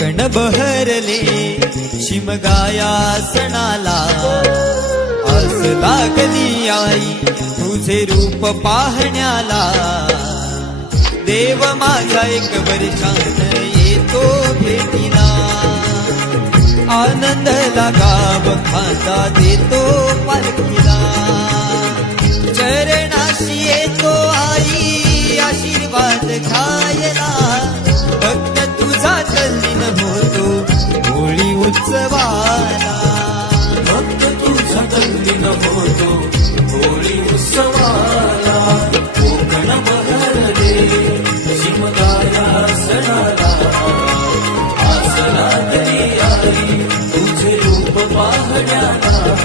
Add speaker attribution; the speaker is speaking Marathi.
Speaker 1: कोकण बहरले शिमगाया सणाला. आस लागली आई तुझे रूप पाहण्याला. देव माझा एक वर्षान येतो भेटीला. आनंद गाव खाता देतो पालखीला. चरणाशी येतो आई आशीर्वाद खा उत्सवाला
Speaker 2: भक्त तुझा तल्लीन होतो होळी उत्सवाला. कोकण बहरले शिमगाया सणाला. आसला तरी तुझे रूप पाहण्याला.